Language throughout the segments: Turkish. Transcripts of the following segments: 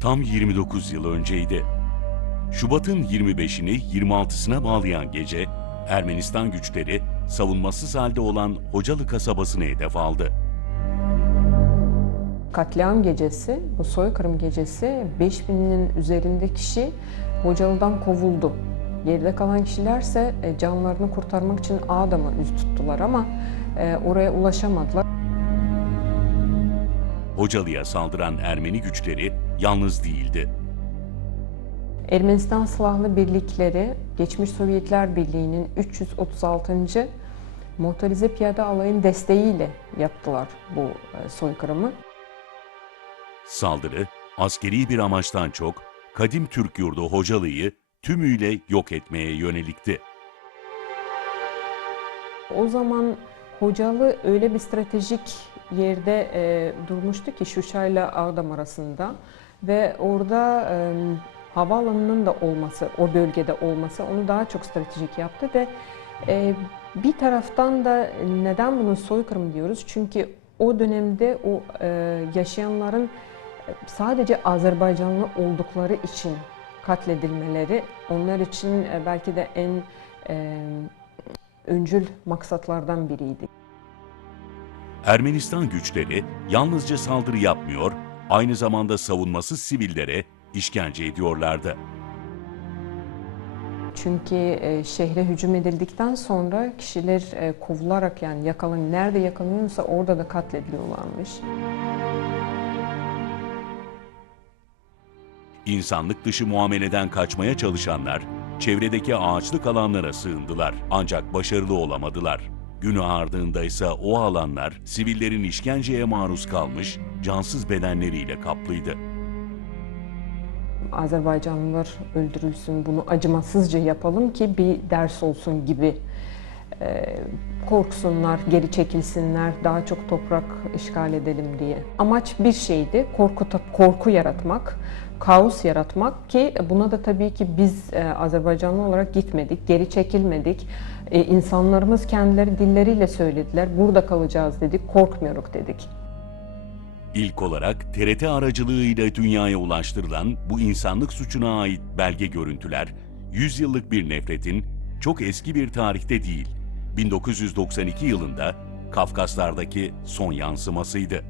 Tam 29 yıl önceydi. Şubat'ın 25'ini 26'sına bağlayan gece, Ermenistan güçleri savunmasız halde olan Hocalı kasabasını hedef aldı. Katliam gecesi, bu soykırım gecesi 5000'in üzerinde kişi Hocalı'dan kovuldu. Geride kalan kişilerse e, canlarını kurtarmak için Adam'a yüz tuttular ama e, oraya ulaşamadılar. Hocalı'ya saldıran Ermeni güçleri yalnız değildi. Ermenistan Silahlı Birlikleri, geçmiş Sovyetler Birliği'nin 336. Motorize Piyade Alayı'nın desteğiyle yaptılar bu e, soykırımı. Saldırı, askeri bir amaçtan çok, kadim Türk yurdu Hocalı'yı tümüyle yok etmeye yönelikti. O zaman Hocalı öyle bir stratejik yerde e, durmuştu ki Şuşa ile Ağdam arasında ve orada e, havaalanının da olması, o bölgede olması onu daha çok stratejik yaptı ve e, bir taraftan da neden bunu soykırım diyoruz? Çünkü o dönemde o e, yaşayanların sadece Azerbaycanlı oldukları için katledilmeleri onlar için e, belki de en e, öncül maksatlardan biriydi. Ermenistan güçleri yalnızca saldırı yapmıyor, aynı zamanda savunmasız sivillere işkence ediyorlardı. Çünkü e, şehre hücum edildikten sonra kişiler e, kovularak yani yakalan nerede yakalanıyorsa orada da katlediliyorlarmış. İnsanlık dışı muameleden kaçmaya çalışanlar çevredeki ağaçlık alanlara sığındılar ancak başarılı olamadılar. Günü ardında ise o alanlar sivillerin işkenceye maruz kalmış, cansız bedenleriyle kaplıydı. Azerbaycanlılar öldürülsün, bunu acımasızca yapalım ki bir ders olsun gibi korksunlar, geri çekilsinler, daha çok toprak işgal edelim diye. Amaç bir şeydi, korku, korku yaratmak, kaos yaratmak ki buna da tabii ki biz e, Azerbaycanlı olarak gitmedik, geri çekilmedik. E, insanlarımız kendileri dilleriyle söylediler, burada kalacağız dedik, korkmuyoruz dedik. İlk olarak TRT aracılığıyla dünyaya ulaştırılan bu insanlık suçuna ait belge görüntüler, 100 yıllık bir nefretin çok eski bir tarihte değil, 1992 yılında Kafkaslardaki son yansımasıydı.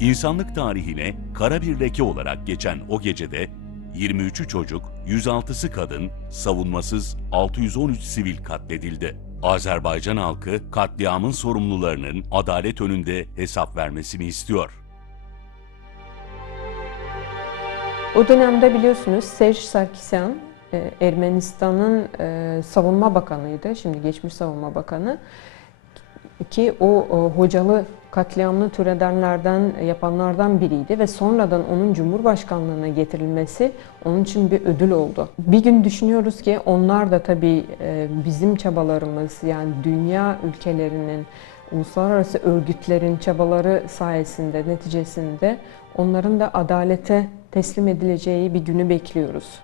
İnsanlık tarihine kara bir leke olarak geçen o gecede 23'ü çocuk, 106'sı kadın, savunmasız 613 sivil katledildi. Azerbaycan halkı katliamın sorumlularının adalet önünde hesap vermesini istiyor. O dönemde biliyorsunuz Serj Sarkisyan e, Ermenistan'ın e, savunma bakanıydı. Şimdi geçmiş savunma bakanı. Ki o, o hocalı katliamını türedenlerden, yapanlardan biriydi ve sonradan onun Cumhurbaşkanlığına getirilmesi onun için bir ödül oldu. Bir gün düşünüyoruz ki onlar da tabii e, bizim çabalarımız yani dünya ülkelerinin, uluslararası örgütlerin çabaları sayesinde, neticesinde onların da adalete teslim edileceği bir günü bekliyoruz.